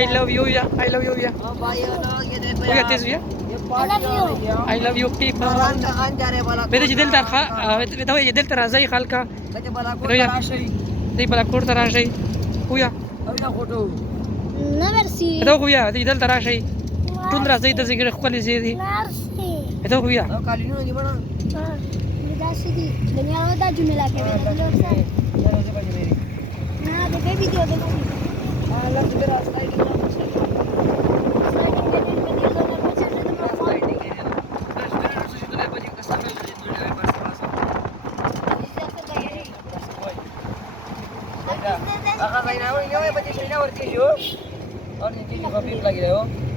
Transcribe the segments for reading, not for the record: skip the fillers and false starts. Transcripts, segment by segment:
I love you ya. I love you ya. ويا تزويا. I love you people. بده جدل تر خا بده جدل تر زي خالك. دي بلا كور تر شيء. ويا. نمرسي بده ويا دي جدل تر شيء. تندرا زي تزيك خالي زي دي. نمرسي بده ويا. Sidi, dunia lo dah jumlah ke nah, ada video tu. Alah, sudah sliding lah.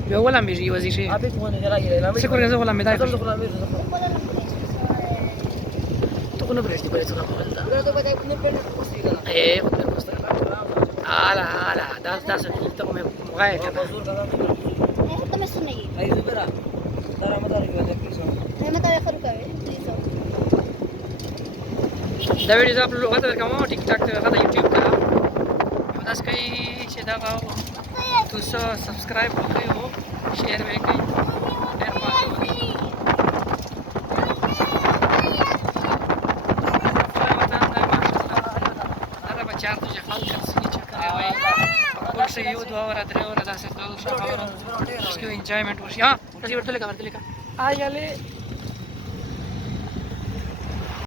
yo ولا ميجي وزي شيء شكرا جزاك الله مدايق تكون بريستي بس تكون ايه ala das itu مغاية دا ویډیو زه اپلوډ غته کوم ټیک ټاک ته غته یوټیوب ته تاسو کوي چې دا تاسو سبسکرایب وکړئ او شیر وکړئ ډیر پاتې هغه بچار ته خلک څنګه چکر وای ټول شي یو دوه ور درې ور داسې ټول شو خبره چې انجوایمنت وشي ها ورته ورته لیکه آیاله